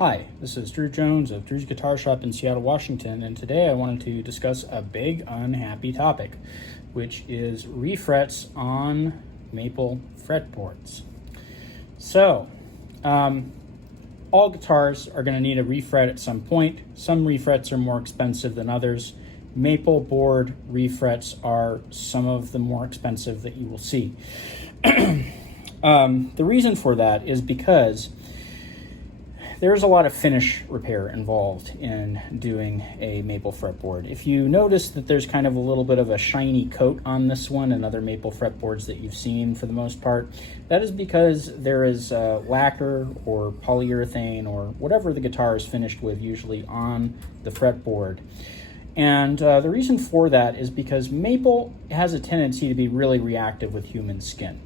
Hi, this is Drew Jones of Drew's Guitar Shop in Seattle, Washington, and today I wanted to discuss a big unhappy topic, which is refrets on maple fretboards. So, all guitars are going to need a refret at some point. Some refrets are more expensive than others. Maple board refrets are some of the more expensive that you will see. The reason for that is because there's a lot of finish repair involved in doing a maple fretboard. If you notice that there's kind of a little bit of a shiny coat on this one and other maple fretboards that you've seen for the most part, that is because there is lacquer or polyurethane or whatever the guitar is finished with, usually on the fretboard. And the reason for that is because maple has a tendency to be really reactive with human skin.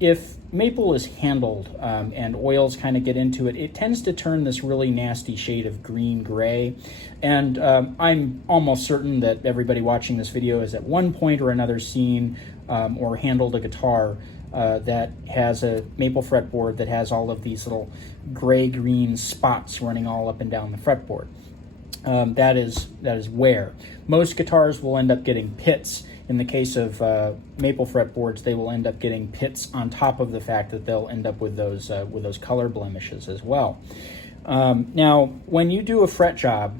If maple is handled and oils kind of get into it, it tends to turn this really nasty shade of green-gray. And I'm almost certain that everybody watching this video has at one point or another seen or handled a guitar that has a maple fretboard that has all of these little gray-green spots running all up and down the fretboard. That is wear. Most guitars will end up getting pits. In the case of maple fretboards, they will end up getting pits on top of the fact that they'll end up with those color blemishes as well. Now, when you do a fret job,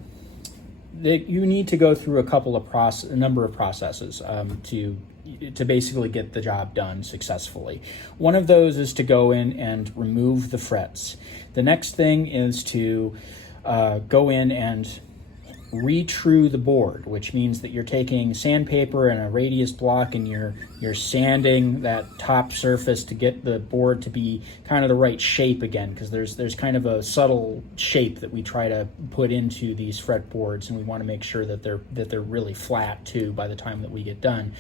you need to go through a number of processes to basically get the job done successfully. One of those is to go in and remove the frets. The next thing is to go in and retrue the board, which means that you're taking sandpaper and a radius block and you're sanding that top surface to get the board to be kind of the right shape again, because there's kind of a subtle shape that we try to put into these fretboards, and we want to make sure that they're really flat too by the time that we get done.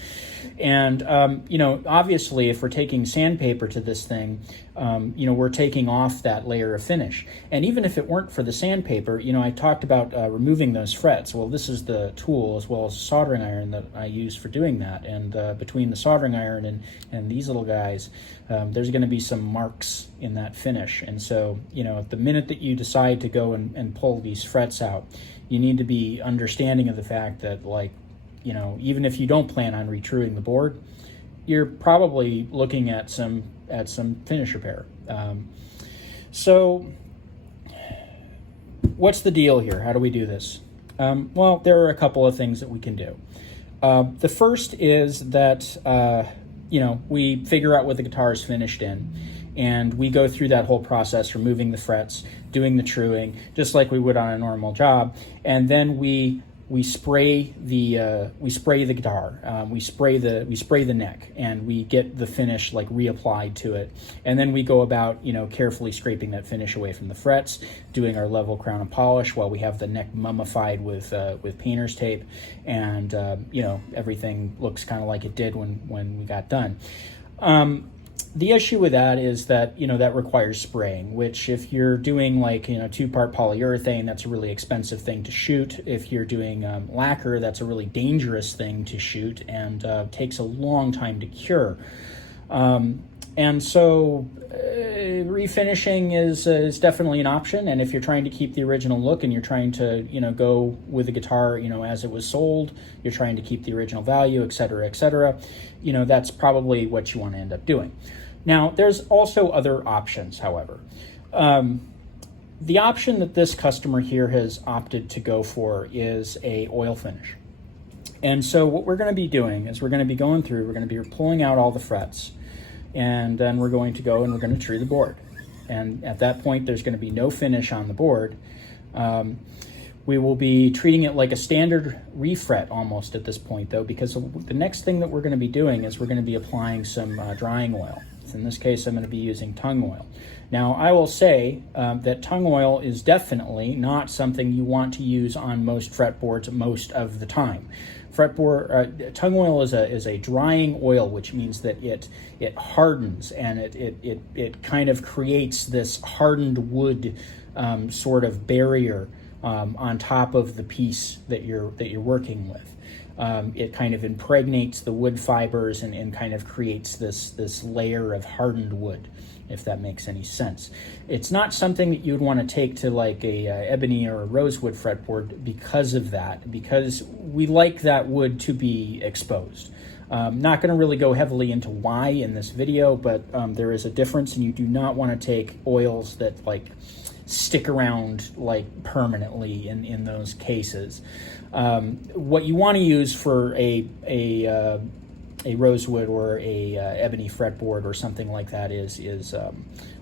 And obviously, if we're taking sandpaper to this thing, we're taking off that layer of finish. And even if it weren't for the sandpaper, I talked about removing those frets. Well, this is the tool as well as a soldering iron that I use for doing that. And between the soldering iron and these little guys, there's going to be some marks in that finish. And so, at the minute that you decide to go and pull these frets out, you need to be understanding of the fact that, even if you don't plan on retruing the board, you're probably looking at some finish repair. So what's the deal here? How do we do this? Well, there are a couple of things that we can do. The first is that, we figure out what the guitar is finished in, and we go through that whole process, removing the frets, doing the truing, just like we would on a normal job, and then we spray the guitar, we spray the neck, and we get the finish reapplied to it, and then we go about carefully scraping that finish away from the frets, doing our level crown and polish while we have the neck mummified with painter's tape, and everything looks kind of like it did when we got done. The issue with that is that, that requires spraying, which if you're doing 2-part polyurethane, that's a really expensive thing to shoot. If you're doing lacquer, that's a really dangerous thing to shoot and takes a long time to cure. And so refinishing is definitely an option. And if you're trying to keep the original look and you're trying to, go with the guitar, as it was sold, you're trying to keep the original value, et cetera, that's probably what you want to end up doing. Now, there's also other options, however. The option that this customer here has opted to go for is a oil finish. And so what we're going to be doing is we're going to be going through, we're going to be pulling out all the frets, and then we're going to go and we're going to true the board. And at that point, there's going to be no finish on the board. We will be treating it like a standard refret almost at this point, though, because the next thing that we're going to be doing is we're going to be applying some drying oil. So in this case, I'm going to be using Tung oil. Now, I will say that Tung oil is definitely not something you want to use on most fretboards most of the time. Tung oil is a drying oil, which means that it hardens and it kind of creates this hardened wood sort of barrier on top of the piece that you're working with. it kind of impregnates the wood fibers and kind of creates this layer of hardened wood, if that makes any sense. It's not something that you'd want to take to like a ebony or a rosewood fretboard because of that, because we like that wood to be exposed. Not going to really go heavily into why in this video, but there is a difference, and you do not want to take oils that like stick around like permanently in those cases. What you want to use for a rosewood or a ebony fretboard or something like that is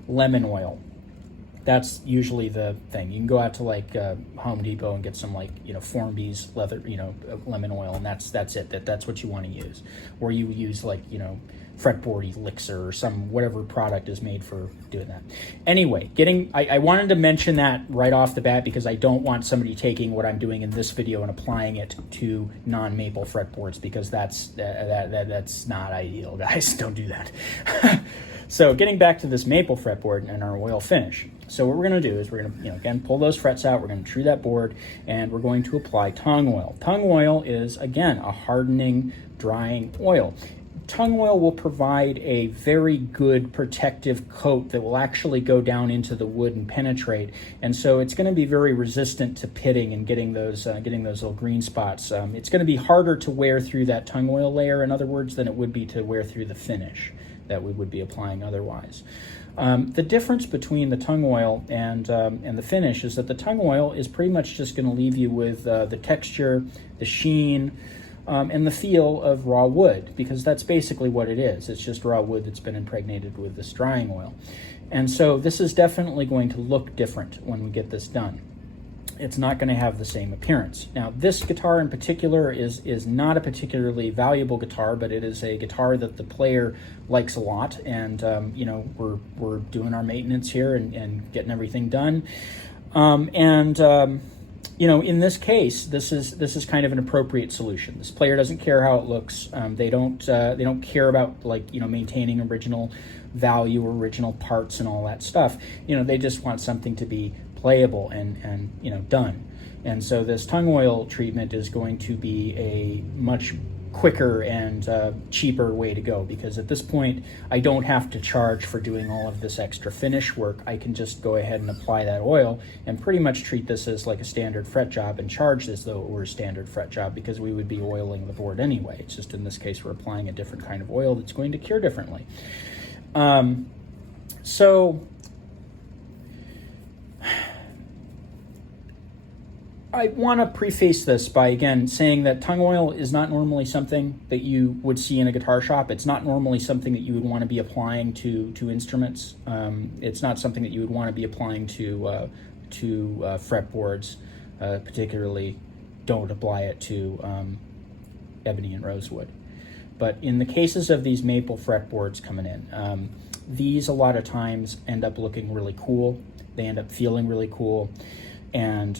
lemon oil. That's usually the thing. You can go out to like Home Depot and get some like, Formby's leather, lemon oil, and that's it. That's what you want to use. Or you use like, fretboard elixir or whatever product is made for doing that. Anyway, I wanted to mention that right off the bat because I don't want somebody taking what I'm doing in this video and applying it to non-maple fretboards, because that's not ideal, guys. Don't do that. So getting back to this maple fretboard and our oil finish. So what we're going to do is we're going to, again, pull those frets out. We're going to true that board, and we're going to apply tung oil. Tung oil is, again, a hardening, drying oil. Tung oil will provide a very good protective coat that will actually go down into the wood and penetrate, and so it's going to be very resistant to pitting and getting those little green spots. It's going to be harder to wear through that tung oil layer, in other words, than it would be to wear through the finish that we would be applying otherwise. The difference between the tung oil and the finish is that the tung oil is pretty much just going to leave you with the texture, the sheen, and the feel of raw wood, because that's basically what it is. It's just raw wood that's been impregnated with this drying oil. And so this is definitely going to look different when we get this done. It's not going to have the same appearance. Now, this guitar in particular is not a particularly valuable guitar, but it is a guitar that the player likes a lot, and we're doing our maintenance here and getting everything done. In this case, this is kind of an appropriate solution. This player doesn't care how it looks. They don't care about maintaining original value or original parts and all that stuff. They just want something to be playable and done. And so this tung oil treatment is going to be a much quicker and cheaper way to go, because at this point I don't have to charge for doing all of this extra finish work. I can just go ahead and apply that oil and pretty much treat this as like a standard fret job and charge this though it were a standard fret job, because we would be oiling the board anyway. It's just in this case we're applying a different kind of oil that's going to cure differently. So I want to preface this by, again, saying that tung oil is not normally something that you would see in a guitar shop. It's not normally something that you would want to be applying to instruments. It's not something that you would want to be applying to fretboards. Particularly, don't apply it to ebony and rosewood. But in the cases of these maple fretboards coming in, these a lot of times end up looking really cool. They end up feeling really cool. And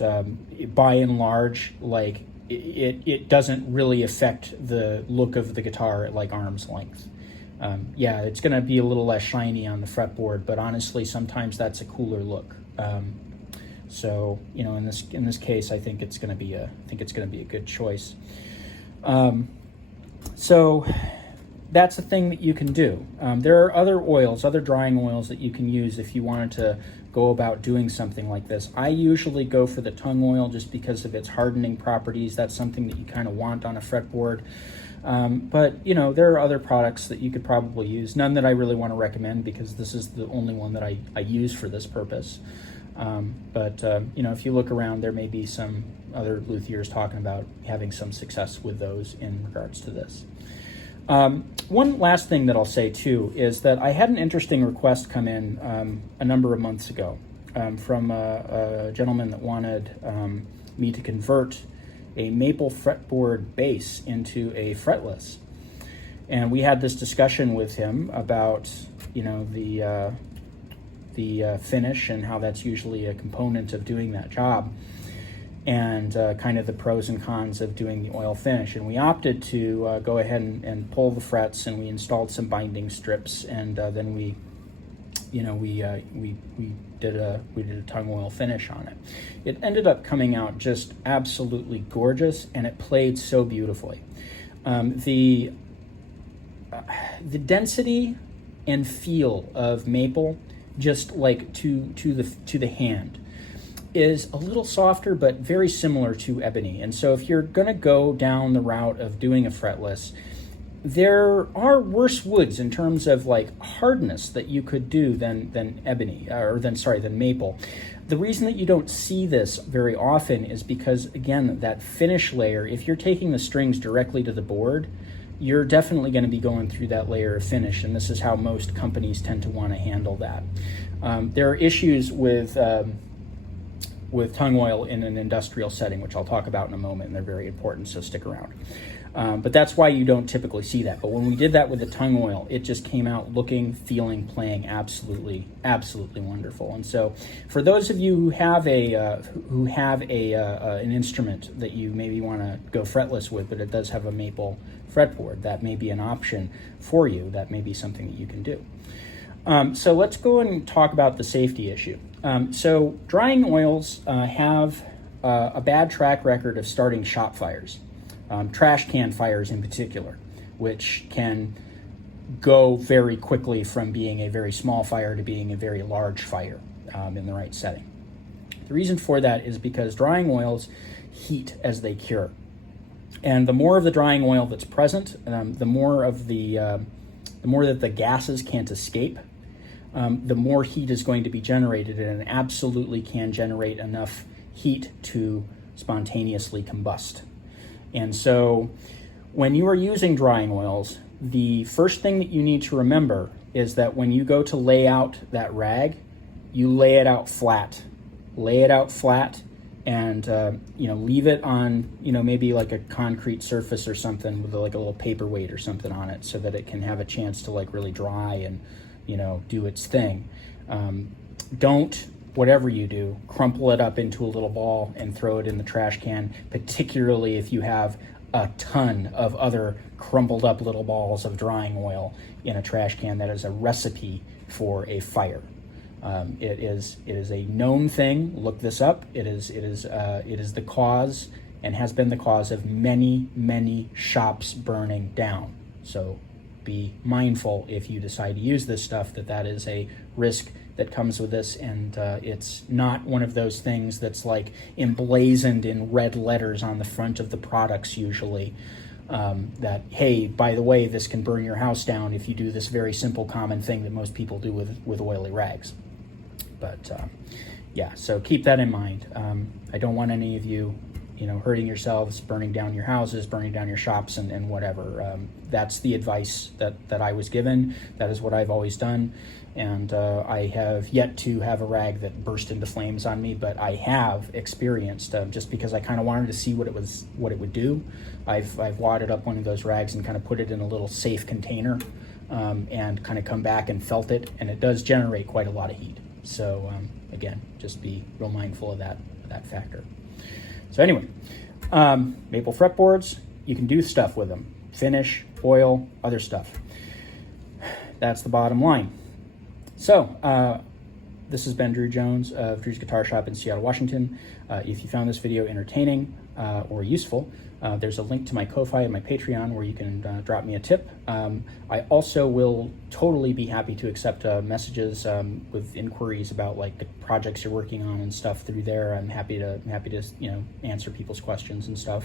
by and large, like it doesn't really affect the look of the guitar at like arm's length. Yeah, it's going to be a little less shiny on the fretboard, but honestly, sometimes that's a cooler look. So in this case, I think it's going to be a good choice. So that's the thing that you can do. There are other drying oils that you can use if you wanted to go about doing something like this. I usually go for the tung oil just because of its hardening properties. That's something that you kind of want on a fretboard. But there are other products that you could probably use. None that I really want to recommend, because this is the only one that I use for this purpose. But if you look around, there may be some other luthiers talking about having some success with those in regards to this. One last thing that I'll say too is that I had an interesting request come in a number of months ago from a gentleman that wanted me to convert a maple fretboard base into a fretless. And we had this discussion with him about the finish and how that's usually a component of doing that job, and kind of the pros and cons of doing the oil finish. And we opted to go ahead and pull the frets, and we installed some binding strips, and then we you know, we did a tung oil finish on it. It ended up coming out just absolutely gorgeous, and it played so beautifully. The density and feel of maple, just like to the hand, is a little softer but very similar to ebony. And so if you're going to go down the route of doing a fretless, there are worse woods in terms of like hardness that you could do than ebony, or than maple. The reason that you don't see this very often is because, again, that finish layer, if you're taking the strings directly to the board, you're definitely going to be going through that layer of finish, and this is how most companies tend to want to handle that. There are issues with tung oil in an industrial setting, which I'll talk about in a moment, and they're very important, so stick around. But that's why you don't typically see that. But when we did that with the tung oil, it just came out looking, feeling, playing absolutely wonderful. And so, for those of you who have an instrument that you maybe want to go fretless with, but it does have a maple fretboard, that may be an option for you. That may be something that you can do. So let's go and talk about the safety issue. So drying oils have a bad track record of starting shop fires. Trash can fires in particular, which can go very quickly from being a very small fire to being a very large fire in the right setting. The reason for that is because drying oils heat as they cure. And the more of the drying oil that's present, the more that the gases can't escape, the more heat is going to be generated, and it absolutely can generate enough heat to spontaneously combust. And so when you are using drying oils, the first thing that you need to remember is that when you go to lay out that rag, you lay it out flat. Lay it out flat and leave it on, maybe like a concrete surface or something with like a little paperweight or something on it, so that it can have a chance to like really dry and do its thing. Don't, whatever you do, crumple it up into a little ball and throw it in the trash can, particularly if you have a ton of other crumpled up little balls of drying oil in a trash can. That is a recipe for a fire. It is a known thing. Look this up. It is the cause, and has been the cause, of many shops burning down. So be mindful, if you decide to use this stuff, that is a risk that comes with this, and it's not one of those things that's like emblazoned in red letters on the front of the products usually, that, hey, by the way, this can burn your house down if you do this very simple common thing that most people do with oily rags. But yeah, so keep that in mind. I don't want any of you hurting yourselves, burning down your houses, burning down your shops, and whatever. That's the advice that I was given. That is what I've always done. And I have yet to have a rag that burst into flames on me, but I have experienced, just because I kind of wanted to see what it would do. I've wadded up one of those rags and kind of put it in a little safe container, and kind of come back and felt it, and it does generate quite a lot of heat. So again, just be real mindful of that factor. So anyway, maple fretboards, you can do stuff with them. Finish, oil, other stuff. That's the bottom line. So this has been Drew Jones of Drew's Guitar Shop in Seattle, Washington. If you found this video entertaining or useful, there's a link to my Ko-Fi and my Patreon where you can drop me a tip. I also will totally be happy to accept messages with inquiries about like the projects you're working on and stuff through there. I'm happy to answer people's questions and stuff.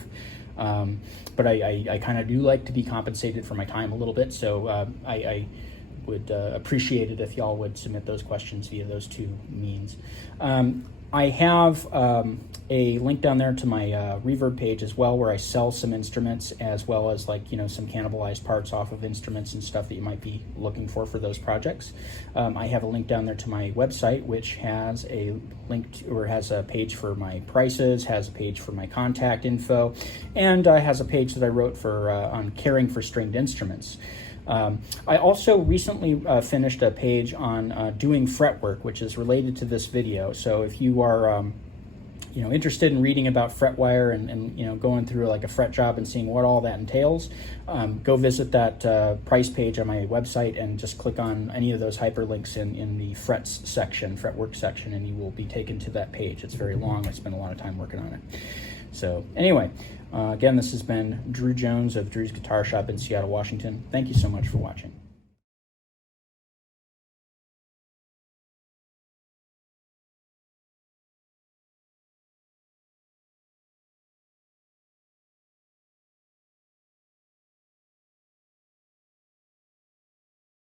But I kind of do like to be compensated for my time a little bit, so I would appreciate it if y'all would submit those questions via those two means. I have a link down there to my Reverb page as well, where I sell some instruments, as well as some cannibalized parts off of instruments and stuff that you might be looking for those projects. I have a link down there to my website, which has a link has a page for my prices, has a page for my contact info, and has a page that I wrote for on caring for stringed instruments. I also recently finished a page on doing fretwork, which is related to this video. So if you are interested in reading about fret wire and going through like a fret job and seeing what all that entails, go visit that price page on my website and just click on any of those hyperlinks in the frets section, fretwork section, and you will be taken to that page. It's very long. I spent a lot of time working on it. So anyway, again, this has been Drew Jones of Drew's Guitar Shop in Seattle, Washington. Thank you so much for watching.